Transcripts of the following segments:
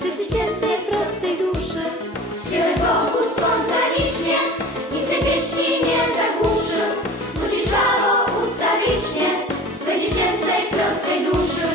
swej dziecięcej, prostej duszy. Śpiewaj Bogu spontanicznie, tej pieśni nie zagłuszy. Ludzi żwawo, ustawicznie, swej dziecięcej, prostej duszy.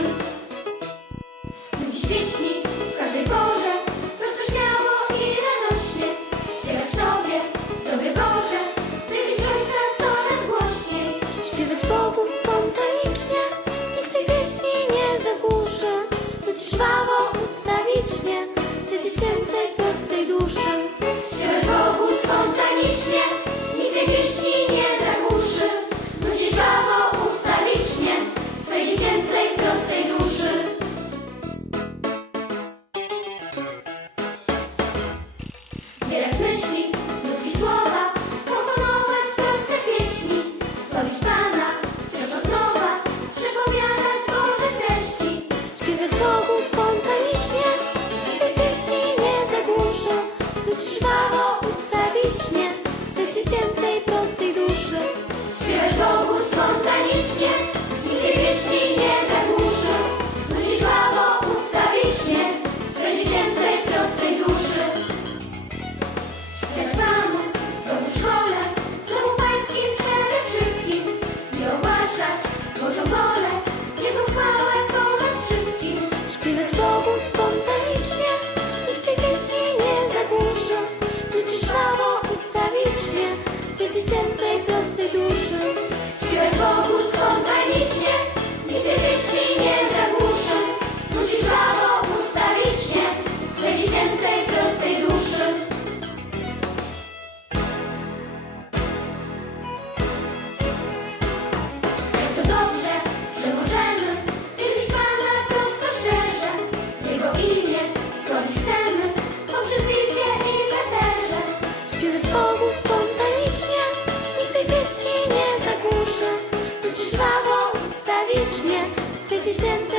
wish me Fifty cents.